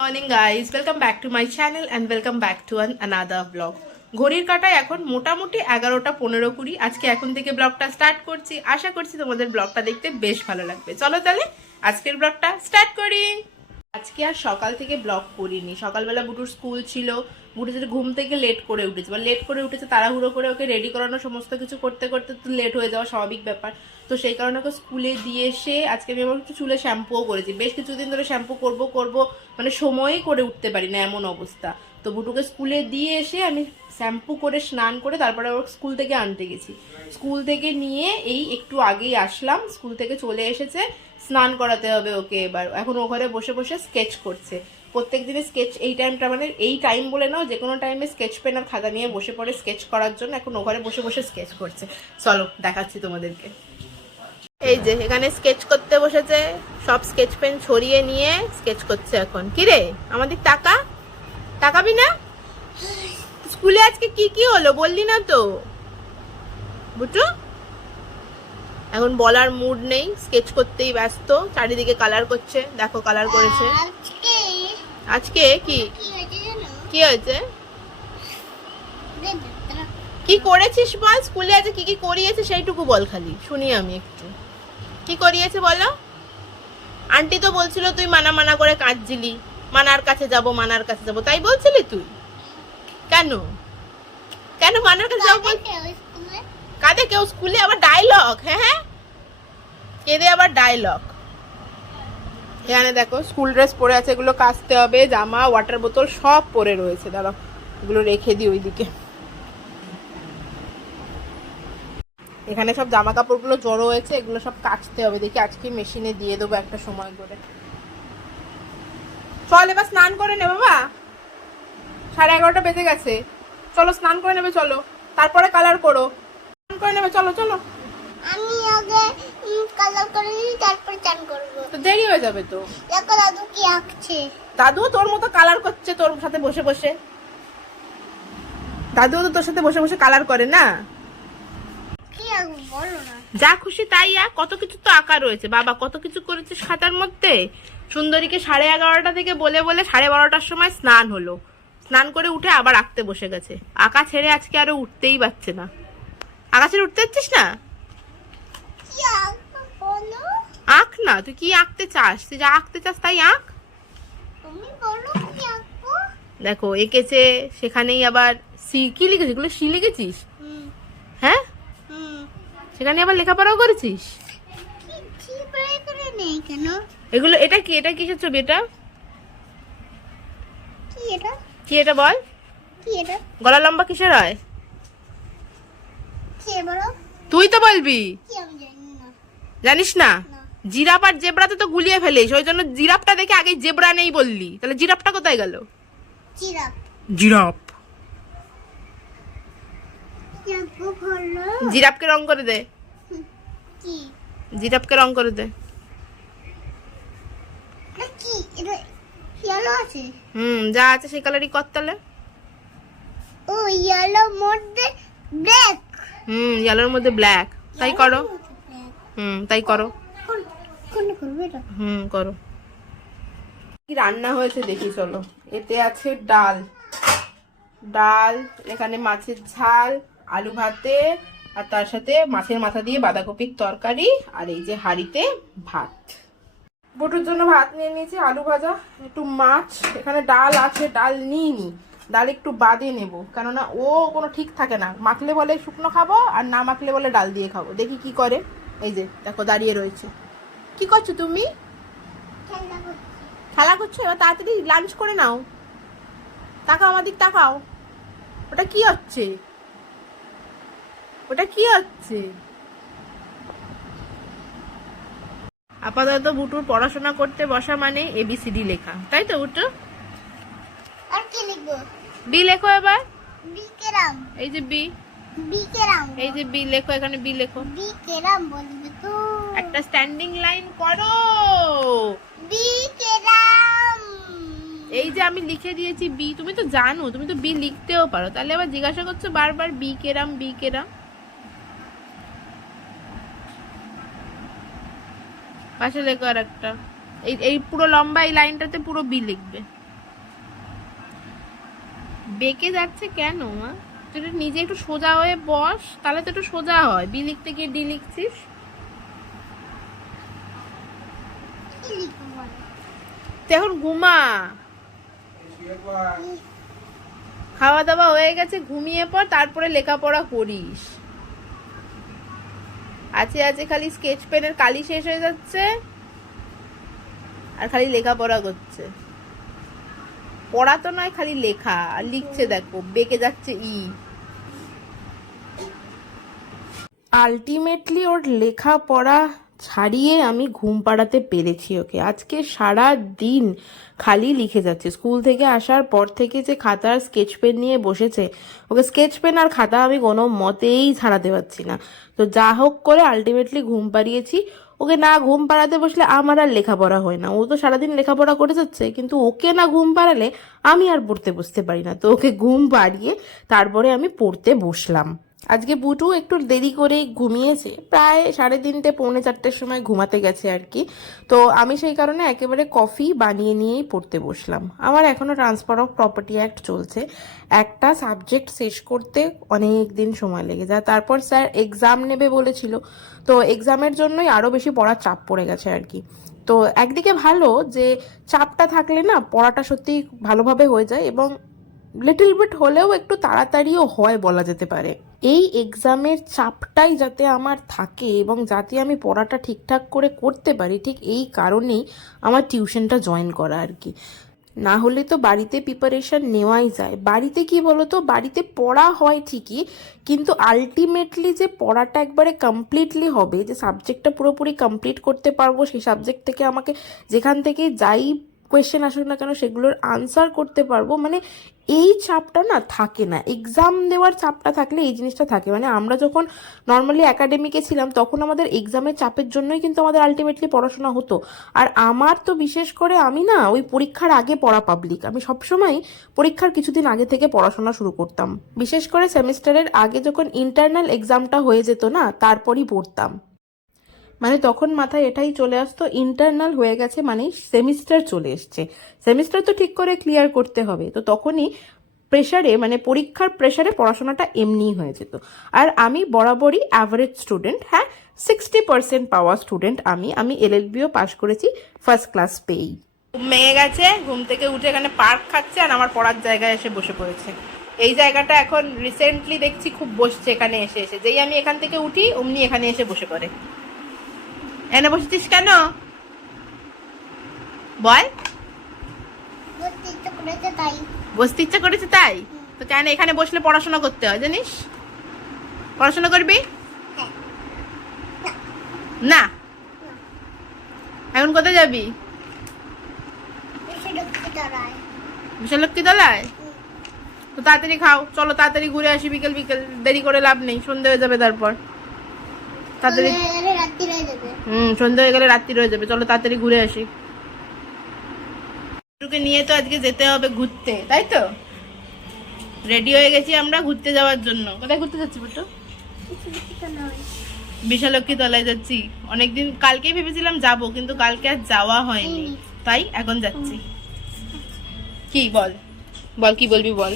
Morning guys, welcome back to my channel and welcome back to another vlog. ঘড়ির কাঁটায় এখন মোটামুটি 11টা 15-20। আজকে এখন থেকে ব্লগটা স্টার্ট করছি। আশা করছি তোমাদের ব্লগটা দেখতে বেশ ভালো লাগবে। চলো তাহলে আজকের ব্লগটা স্টার্ট করি। আজকে আর সকাল থেকে ব্লগ করিনি। সকালবেলা বুটুর স্কুল ছিল, বুটু যদি ঘুম থেকে লেট করে উঠেছে বা লেট করে উঠেছে, তাড়াহুড়ো করে ওকে রেডি করানো সমস্ত কিছু করতে করতে তো লেট হয়ে যাওয়া স্বাভাবিক ব্যাপার। তো সেই কারণে ওকে স্কুলে দিয়ে এসে আজকে আমি আমার একটু চুলে শ্যাম্পুও করেছি। বেশ কিছুদিন ধরে শ্যাম্পু করব মানে সময়ই করে উঠতে পারি না, এমন অবস্থা। তো বুটুকে স্কুলে দিয়ে এসে আমি শ্যাম্পু করে স্নান করে তারপরে ওর স্কুল থেকে আনতে গেছি। স্কুল থেকে নিয়ে এই একটু আগেই আসলাম, স্কুল থেকে চলে এসেছে। স্নান করাতে হবে ওকে এবার। এখন ও ঘরে বসে বসে স্কেচ করছে। প্রত্যেক দিনে স্কেচ এই টাইমটা, মানে এই টাইম বলে নাও, যে কোনো টাইমে স্কেচ পেন আর খাতা নিয়ে বসে পড়ে স্কেচ করার জন্য। এখন ও ঘরে বসে বসে স্কেচ করছে। চলো দেখাচ্ছি তোমাদেরকে। এই যে এখানে স্কেচ করতে বসেছে, সব স্কেচ পেন ছড়িয়ে নিয়ে স্কেচ করছে এখন। কি রে আমাদের টাকা তাকাবি না? স্কুলে আজকে কি কি হলো বললি না তো বুটু? এখন বলার মুড নেই, স্কেচ করতেই ব্যস্ত। চারিদিকে কালার করছে, দেখো কালার করেছে। আজকে কি কি হয়েছে, কি করেছিস বল? স্কুলে আজকে কি কি করিয়েছে সেইটুকু বল, খালি শুনি আমি একটু। কি করিয়েছে বলো? আন্টি তো বলছিল তুই মানা মানা করে কাঁদছিলি, মানার কাছে যাব মানার কাছে যাব, তাই বলছিলি তুই? কেন কেন মানার কাছে যাবো? কাঁদে কেউ স্কুলে? আবার ডায়লগ? হ্যাঁ হ্যাঁ, কেঁদে আবার ডায়লগ। এখানে দেখো স্কুল ড্রেস পরে আছে, এগুলো কাচতে হবে। জামা, ওয়াটার বোতল সব পরে রয়েছে। দাঁড়াও এগুলো রেখে দিই ওইদিকে। এখানে সব জামা কাপড়গুলো জড়ো হয়েছে, এগুলো সব কাচতে হবে। দেখি আজকে মেশিনে দিয়ে দেবো একটা সময় করে। চল এবার স্নান করে নে বাবা, 11:30 বেজে গেছে। চলো স্নান করে নেবে, চলো তারপরে কালার করো। স্নান করে নেবে, চলো চলো। আমি আগে কালার করে নিই, তারপর চান করব। তো দেরি হয়ে যাবে তো। দেখো দাদু কি আঁকছে। দাদু তোর মতো কালার করছে, তোর সাথে বসে বসে। দাদু তো তোর সাথে বসে বসে কালার করে না। কি আঁকবো বলো না? যা খুশি তাই আঁক, কত কিছু তো আঁকা রয়েছে। বাবা কত কিছু করেছিস খাতার মধ্যে। সুন্দরীকে 11:30 থেকে বলে বলে 12:30টার সময় স্নান হলো। স্নান করে উঠে আবার আঁকতে বসে গেছে। আঁকা ছেড়ে আজকে আরো উঠতেই পারছে না। আঁকা ছেড়ে উঠতে পারছিস না? কি আঁকবো বলো? আঁক না, তুই কি আঁকতে চাস? তুই যা আঁকতে চাস তাই আঁক। তুমি বলো কি আঁকবো। দেখো এঁকেছে, সেখানেই আবার কি লিখেছিস? এগুলো সি লিখেছিস? হ্যাঁ, সেখানে আবার লেখাপড়াও করেছিস। কি প্রায় করে নেই কেন? এগুলো এটা কি? এটা কিসের ছবি? এটা কি এটা? কি এটা বল? কি এটা? গলা লম্বা কিসের হয়? কি বলো? তুই তো বলবি। কি আমি জানি না। জানিস না? না। জিরাফ আর জেব্রাতে তো গুলিয়ে ফেলিস, ওই জন্য জিরাফটা দেখে আগে জেব্রা নেই বললি। তাহলে জিরাফটা কোথায় গেল? জিরাফ। জিরাফ। কি আঁকবো বলো? জিরাফকে রং করে দে। কি? জিরাফকে রং করে দে। এটা কি? এটা ইয়েলো আছে। যা আছে সেই কালারই কর তাহলে। ও ইয়েলো মধ্যে ব্ল্যাক। ইয়েলোর মধ্যে ব্ল্যাক, তাই করো। তাই করো। কোন করবে এটা? করো। কি রান্না হয়েছে দেখি চলো। এতে আছে ডাল, এখানে মাছের ঝাল, আলু ভাতে, আর তার সাথে মাছের মাথা দিয়ে বাঁধাকপির তরকারি, আর এই যে হাঁড়িতে ভাত। বটুর জন্য ভাত নিয়ে নিয়েছি, আলু ভাজা, একটু মাছ। এখানে ডাল আছে, ডাল নিইনি, ডাল একটু বাদে নেব, কেননা ও কোনো ঠিক থাকে না। মাখলে বলে শুকনো খাবো, আর না মাখলে বলে ডাল দিয়ে খাবো। দেখি কি করে। এই যে দেখো দাঁড়িয়ে রয়েছে। কি করছো তুমি? খেলা করছো? এবার তাড়াতাড়ি লাঞ্চ করে নাও। তাকাও আমার দিক, তাকাও। ওটা কি হচ্ছে? ওটা কি হচ্ছে? আপাতত বুটুর পড়াশোনা করতে বসা মানে ABCD লেখা, তাই তো বুটু? আর কি লিখবো? বি লেখো এবার। বি কেরাম। এই যে বি। বি কেরাম। এই যে বি লেখো, এখানে বি লেখো। বি কেরাম বলবে তো। একটা স্ট্যান্ডিং লাইন করো। বি কেরাম। এই যে আমি লিখে দিয়েছি বি, তুমি তো জানো, তুমি তো বি লিখতেও পারো, তাহলে আবার জিজ্ঞাসা করছো বারবার বি কেরাম বি কেরাম। পাশে লেখো আর একটা। এই পুরো লম্বা এই লাইনটাতে পুরো বি লিখবে। বেঁকে যাচ্ছে কেন মা? তুই একটু নিজে একটু সোজা হয়ে বস, তাহলে তো একটু সোজা হয়। বি লিখতে গিয়ে ডি লিখছিস। কি লিখবো বল? তুই এখন ঘুমা, খাওয়া দাওয়া হয়ে গেছে, ঘুমিয়ে পড়, তারপরে লেখাপড়া করিস। আছে আছে খালি স্কেচ পেনের কালি শেষ হয়ে যাচ্ছে আর খালি লেখাপড়া করছে। পড়া তো নয়, খালি লেখা আর লিখছে, দেখো বেঁকে যাচ্ছে ই। আলটিমেটলি ওর লেখাপড়া ছাড়িয়ে আমি ঘুম পাড়াতে পেরেছি ওকে। আজকে সারা দিন খালি লিখে যাচ্ছে। স্কুল থেকে আসার পর থেকে যে খাতা আর স্কেচ পেন নিয়ে বসেছে, ওকে স্কেচ পেন আর খাতা আমি কোনো মতেই ছাড়াতে পারছি না। তো যা হোক করে আলটিমেটলি ঘুম পাড়িয়েছি ওকে। না ঘুম পাড়াতে বসলে আমার আর লেখাপড়া হয় না। ও তো সারাদিন লেখাপড়া করে যাচ্ছে, কিন্তু ওকে না ঘুম পাড়ালে আমি আর পড়তে বসতে পারি না। তো ওকে ঘুম পাড়িয়ে তারপরে আমি পড়তে বসলাম। আজকে বুটু একটু দেরি করেই ঘুমিয়েছে, প্রায় 3:30 পৌনে 4টের সময় ঘুমাতে গেছে আর কি। তো আমি সেই কারণে একেবারে কফি বানিয়ে নিয়েই পড়তে বসলাম। আমার এখনও ট্রান্সফার অফ প্রপার্টি অ্যাক্ট চলছে। একটা সাবজেক্ট শেষ করতে অনেক দিন সময় লেগে যায়। তারপর স্যার এক্সাম নেবে বলেছিল, তো এক্সামের জন্যই আরও বেশি পড়ার চাপ পড়ে গেছে আর কি। তো একদিকে ভালো যে চাপটা থাকলে না পড়াটা সত্যি ভালোভাবে হয়ে যায়, এবং লিটল বিট হলেও একটু তাড়াতাড়িও হয় বলা যেতে পারে। এই এক্সামের চাপটাই যাতে আমার থাকে এবং যাতে আমি পড়াটা ঠিকঠাক করে করতে পারি, ঠিক এই কারণেই আমার টিউশনটা জয়েন করা আর কি। না হলে তো বাড়িতে প্রিপারেশন নেওয়াই যায়। বাড়িতে কি বলতো, বাড়িতে পড়া হয় ঠিকই, কিন্তু আলটিমেটলি যে পড়াটা একবারে কমপ্লিটলি হবে, যে সাবজেক্টটা পুরোপুরি কমপ্লিট করতে পারবো, সেই সাবজেক্ট থেকে আমাকে যেখান থেকে যাই কোয়েশ্চেন আসুক না কেন সেগুলোর আনসার করতে পারবো, মানে এই চাপটা না থাকে না। এক্সাম দেওয়ার চাপটা থাকলে এই জিনিসটা থাকে। মানে আমরা যখন নর্মালি একাডেমিকে ছিলাম তখন আমাদের এক্সামের চাপের জন্যই কিন্তু আমাদের আলটিমেটলি পড়াশোনা হতো। আর আমার তো বিশেষ করে আমি না ওই পরীক্ষার আগে পড়া পাবলিক। আমি সবসময় পরীক্ষার কিছুদিন আগে থেকে পড়াশোনা শুরু করতাম। বিশেষ করে সেমিস্টারের আগে যখন ইন্টারনাল এক্সামটা হয়ে যেত না, তারপরই পড়তাম। মানে তখন মাথায় এটাই চলে আসতো ইন্টারনাল হয়ে গেছে মানে সেমিস্টার চলে এসছে, সেমিস্টার তো ঠিক করে ক্লিয়ার করতে হবে। তো তখনই প্রেশারে, মানে পরীক্ষার প্রেশারে পড়াশোনাটা এমনিই হয়ে যেত। আর আমি বরাবরই অ্যাভারেজ স্টুডেন্ট, হ্যাঁ 60% পাওয়া স্টুডেন্ট। আমি এলএলবিও পাস করেছি ফার্স্ট ক্লাস পেয়েই। মেয়ে গেছে, ঘুম থেকে উঠে এখানে পার্ক খাচ্ছে আর আমার পড়ার জায়গায় এসে বসে পড়েছে। এই জায়গাটা এখন রিসেন্টলি দেখছি খুব বসছে এখানে এসে এসে। যেই আমি এখান থেকে উঠি অমনি এখানে এসে বসে পড়ে। এনে বসেছিস কেন বল? বলতে ইচ্ছে করেছে তাই। বসতে ইচ্ছা করেছে তাই? তো কেন এখানে বসলে পড়াশোনা করতে হয় জানিস? পড়াশোনা করবি হ্যাঁ। না? এখন কোথায় যাবি? এসে ঢুকতে দাঁড়ায়। বিশালক্ষী তলায়? তো তাড়াতাড়ি খাও, চলো তাড়াতাড়ি ঘুরে আসি। বিকেল বিকেল দেরি করে লাভ নেই, সন্ধে হয়ে যাবে তারপর। তাড়াতাড়ি রাত্রি হয়ে যাবে। সন্ধে হয়ে গেলে রাত্রি হয়ে যাবে, চলো তাড়াতাড়ি ঘুরে আসি। টুকে নিয়ে তো আজকে যেতে হবে ঘুরতে, তাই তো? রেডি হয়ে গেছি আমরা ঘুরতে যাওয়ার জন্য। কোথায় ঘুরতে যাচ্ছি বুটু? বিশালক্ষী তলায় যাচ্ছি। অনেকদিন, কালকেই ভেবেছিলাম যাব, কিন্তু কালকে আর যাওয়া হয়নি, তাই এখন যাচ্ছি। কি বল, বল কি বলবি বল।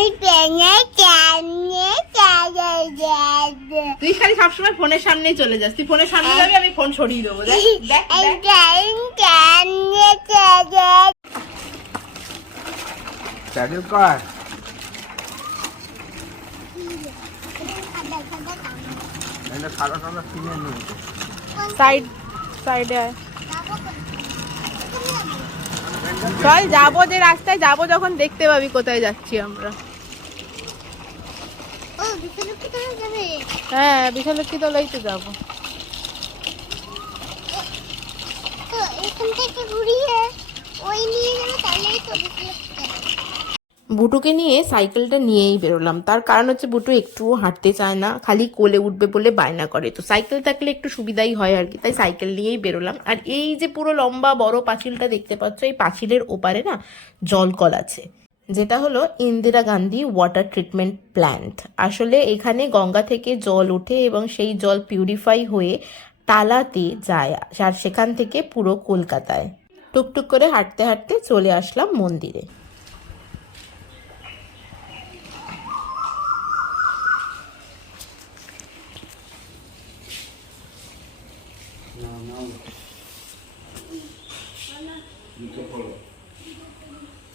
এই পেনে চানে চানে তুই খালি সবসময় ফোনের সামনেই চলে যাস। তুই ফোনের সামনে যাবি, আমি ফোন সরিয়ে দেবো। দেখ দেখ এই দেখ। চানে চানে চালু কর। এটা সাদা সাদা কিনে নিয়ে সাইডে আয়। চল যাবো, যে রাস্তায় যাবো যখন দেখতে পাবি কোথায় যাচ্ছি আমরা। ও বিশালক্ষী তলায় যাবে। হ্যাঁ বিশালক্ষী তলায় তো যাবো। তো এখান থেকে ঘুরিয়ে ওই নিয়ে যাবে, তাহলেই তো বিশালক্ষী তলায়। বুটুকে নিয়ে সাইকেলটা নিয়েই বেরোলাম। তার কারণ হচ্ছে বুটু একটুও হাঁটতে চায় না, খালি কোলে উঠবে বলে বায়না করে। তো সাইকেল থাকলে একটু সুবিধাই হয় আর কি, তাই সাইকেল নিয়েই বেরোলাম। আর এই যে পুরো লম্বা বড় পাঁচিলটা দেখতে পাচ্ছ, এই পাঁচিলের ওপারে না জলকল আছে, যেটা হলো Indira Gandhi water treatment plant. আসলে এখানে গঙ্গা থেকে জল ওঠে এবং সেই জল পিউরিফাই হয়ে তালাতে যায়, আর সেখান থেকে পুরো কলকাতায়। টুকটুক করে হাঁটতে হাঁটতে চলে আসলাম মন্দিরে।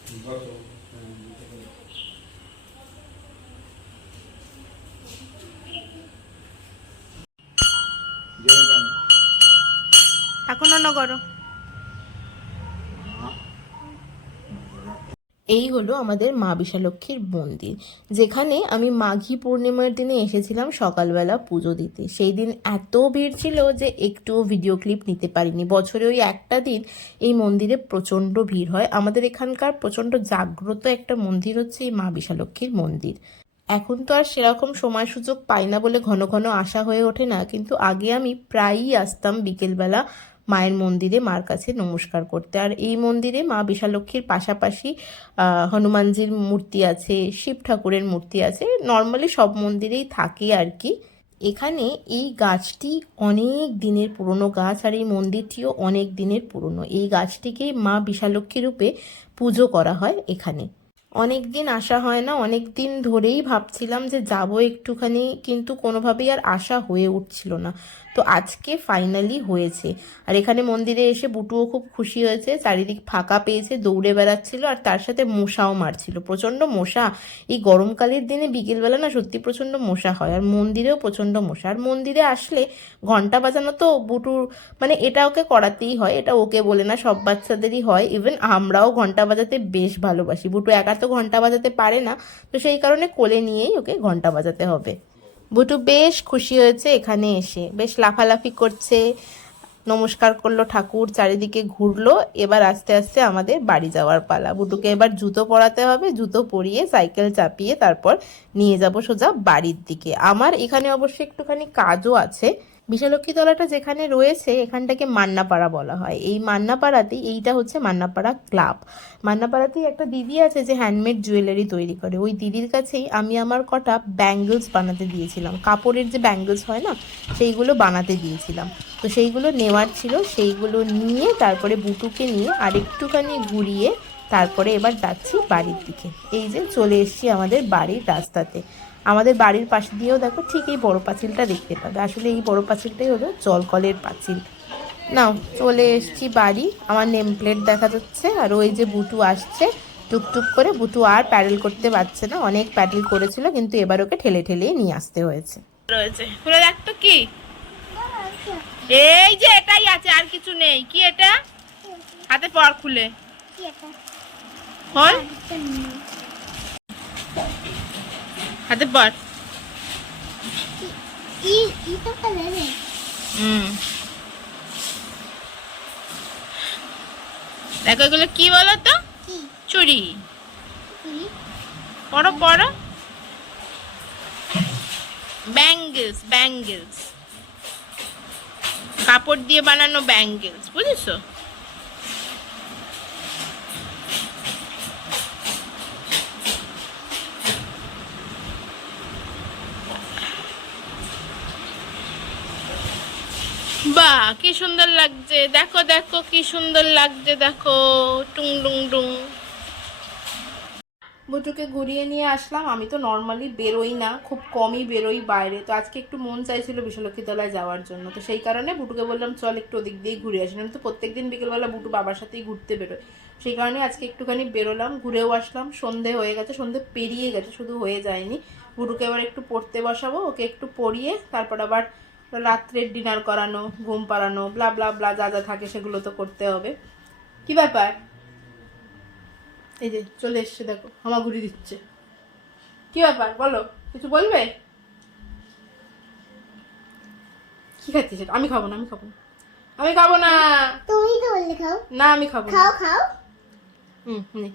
এখন অন্য করো। এই হলো আমাদের মা বিশালক্ষীর মন্দির, যেখানে আমি মাঘী পূর্ণিমার দিনে এসেছিলাম সকালবেলা পুজো দিতে। সেই দিন এত ভিড় ছিল যে একটুও ভিডিও ক্লিপ নিতে পারিনি। বছরে ওই একটা দিন এই মন্দিরে প্রচণ্ড ভিড় হয়। আমাদের এখানকার প্রচণ্ড জাগ্রত একটা মন্দির হচ্ছে এই মা বিশালক্ষীর মন্দির। এখন তো আর সেরকম সময় সুযোগ পাই না বলে ঘন ঘন আসা হয়ে ওঠে না, কিন্তু আগে আমি প্রায়ই আসতাম বিকেলবেলা মায়ের মন্দিরে মার কাছে নমস্কার করতে। আর এই মন্দিরে মা বিশালক্ষীর পাশাপাশি হনুমানজির মূর্তি আছে, শিব ঠাকুরের মূর্তি আছে, নর্মালি সব মন্দিরেই থাকে আর কি। এখানে এই গাছটি অনেক দিনের পুরনো গাছ, আর এই মন্দিরটিও অনেক দিনের পুরনো। এই গাছটিকে মা বিশালক্ষী রূপে পুজো করা হয় এখানে। অনেক দিন আসা হয় না, অনেক দিন ধরেই ভাবছিলাম যে যাব একটুখানি, কিন্তু কোনোভাবেই আর আসা হয়ে উঠছিল না। তো আজকে ফাইনালি হয়েছে। আর এখানে মন্দিরে এসে বুটুও খুব খুশি হয়েছে, চারিদিক ফাঁকা পেয়েছে, দৌড়ে বেড়াচ্ছিল, আর তার সাথে মশাও মারছিল, প্রচণ্ড মশা। এই গরমকালের দিনে বিকেলবেলা না সত্যি প্রচণ্ড মশা হয়, আর মন্দিরেও প্রচণ্ড মশা। আর মন্দিরে আসলে ঘন্টা বাজানো তো বুটুর মানে এটা ওকে করাতেই হয়, এটা ওকে বলে না, সব বাচ্চাদেরই হয়। ইভেন আমরাও ঘন্টা বাজাতে বেশ ভালোবাসি। বুটু একা তো ঘন্টা বাজাতে পারে না, তো সেই কারণে কোলে নিয়েই ওকে ঘন্টা বাজাতে হবে। বুটু বেশ খুশি হয়েছে এখানে এসে, বেশ লাফালাফি করছে, নমস্কার করলো ঠাকুর, চারিদিকে ঘুরলো। এবার আস্তে আস্তে আমাদের বাড়ি যাওয়ার পালা। বুটুকে এবার জুতো পরাতে হবে, জুতো পরিয়ে সাইকেল চাপিয়ে তারপর নিয়ে যাব সোজা বাড়ির দিকে। আমার এখানে অবশ্যই একটুখানি কাজও আছে। বিশালক্ষী তলাটা যেখানে রয়েছে এখানটাকে মান্নাপাড়া বলা হয়। এই মান্নাপাড়াতেই, এইটা হচ্ছে মান্নাপাড়া ক্লাব। মান্নাপাড়াতেই একটা দিদি আছে যে হ্যান্ডমেড জুয়েলারি তৈরি করে। ওই দিদির কাছেই আমি আমার কটা ব্যাঙ্গলস বানাতে দিয়েছিলাম, কাপড়ের যে ব্যাঙ্গলস হয় না, সেইগুলো বানাতে দিয়েছিলাম। তো সেইগুলো নেওয়ার ছিল, সেইগুলো নিয়ে তারপরে বুটুকে নিয়ে আরেকটুখানি ঘুরিয়ে তারপরে এবার যাচ্ছি বাড়ির দিকে। এই যে চলে এসেছি আমাদের বাড়ির রাস্তাতে। আমাদের বাড়ির পাশে দিয়েও দেখো ঠিক এই বড় পাঁচিলটা দেখতে পাবে। আসলে এই বড় পাঁচিলটাই হলো জলকলের পাঁচিল। নাও চলে এসেছি বাড়ি, আমার নেম প্লেট দেখা যাচ্ছে। আর ওই যে বুটু আসছে টুকটুক করে। বুটু আর প্যাডেল করতে পারছে না, অনেক প্যাডেল করেছিল, কিন্তু এবার ওকে ঠেলে ঠেলেই নিয়ে আসতে হয়েছে। রয়েছে খুলে দেখ তো কি, এই যে এটাই আছে, আর কিছু নেই। কি এটা? হাতে পর খুলে হল, হাতে পর। দেখো এগুলো কি বলো তো? চুড়ি। পড়ো পড়ো। ব্যাঙ্গেলস, ব্যাঙ্গেলস, কাপড় দিয়ে বানানো ব্যাঙ্গেলস, বুঝেছো? বাহ কি সুন্দর লাগছে, দেখো দেখো কি সুন্দর লাগছে, দেখো টুং ডুং ডুং। বুটুকে ঘুরিয়ে নিয়ে আসলাম। আমি তো নর্মালি বেরোই না, খুব কমই বেরোই বাইরে। তো আজকে একটু মন চাইছিল বিশালক্ষী তলায় যাওয়ার জন্য, তো সেই কারণে বুটুকে বললাম চল একটু ওদিক দিয়েই ঘুরে আসি। আমি তো প্রত্যেকদিন বিকেলবেলা বুটু বাবার সাথেই ঘুরতে বেরোয়, সেই কারণে আজকে একটুখানি বেরোলাম, ঘুরেও আসলাম। সন্ধে হয়ে গেছে, সন্ধে পেরিয়ে গেছে, শুধু হয়ে যায়নি। বুটুকে এবার একটু পড়তে বসাবো, ওকে একটু পড়িয়ে তারপর আবার রাত্রের ডিনার করানো, ঘুম পাড়ানো, ব্লা ব্লা ব্লা যা যা থাকে সেগুলো তো করতে হবে। কি ব্যাপার? এই যে চলে এসছে, দেখো হামাগুড়ি দিচ্ছে। কি ব্যাপার বলো, কিছু বলবে? কি খাচ্ছিস? আমি খাবো না, আমি খাবো না, আমি খাবো না। তুমি তো বললে খাও। না আমি খাবো না। খাও খাও।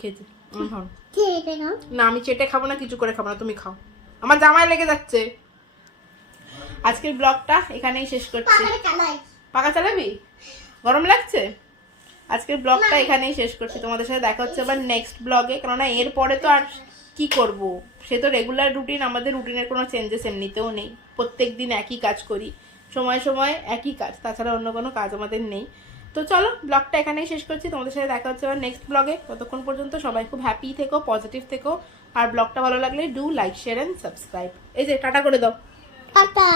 খেয়েছি, আমি খাবো চেটে খাও। না, আমি চেটে খাবো না, কিছু করে খাবো না, তুমি খাও। আমার জামায় লেগে যাচ্ছে। আজকের ব্লগটা এখানেই শেষ করছি। পাখা চালাবি? গরম লাগছে? আজকের ব্লগটা এখানেই শেষ করছি। তোমাদের সাথে দেখা হচ্ছে আবার নেক্সট ব্লগে, কেননা এরপরে তো আর কি করব, সে তো রেগুলার রুটিন। আমাদের রুটিনের কোনো চেঞ্জেস এমনিতেও নেই, প্রত্যেক দিন একই কাজ করি, সময় সময় একই কাজ, তাছাড়া অন্য কোনো কাজ আমাদের নেই। তো চলো ব্লগটা এখানেই শেষ করছি। তোমাদের সাথে দেখা হচ্ছে আবার নেক্সট ব্লগে। ততক্ষণ পর্যন্ত সবাই খুব হ্যাপি থেকো, পজিটিভ থেকো, আর ব্লগটা ভালো লাগলে do like, share and subscribe. এই যে টাটা করে দাও। টাটা।